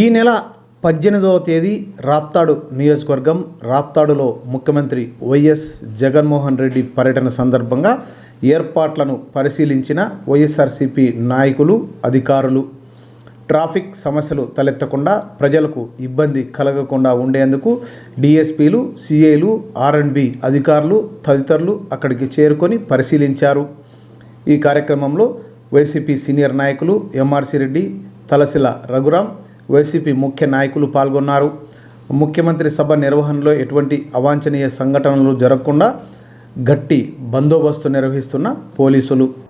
ఈ నెల పద్దెనిమిదవ తేదీ రాప్తాడు నియోజకవర్గం రాప్తాడులో ముఖ్యమంత్రి వైఎస్ జగన్మోహన్ రెడ్డి పర్యటన సందర్భంగా ఏర్పాట్లను పరిశీలించిన వైఎస్ఆర్సీపీ నాయకులు అధికారులు. ట్రాఫిక్ సమస్యలు తలెత్తకుండా ప్రజలకు ఇబ్బంది కలగకుండా ఉండేందుకు డిఎస్పీలు సిఐలు ఆర్ఎండ్బి అధికారులు తదితరులు అక్కడికి చేరుకొని పరిశీలించారు. ఈ కార్యక్రమంలో వైసీపీ సీనియర్ నాయకులు ఎంఆర్సీ రెడ్డి తలసిల రఘురాం వైసీపీ ముఖ్య నాయకులు పాల్గొన్నారు. ముఖ్యమంత్రి సభ నిర్వహణలో ఎటువంటి అవాంఛనీయ సంఘటనలు జరగకుండా గట్టి బందోబస్తు నిర్వహిస్తున్న పోలీసులు.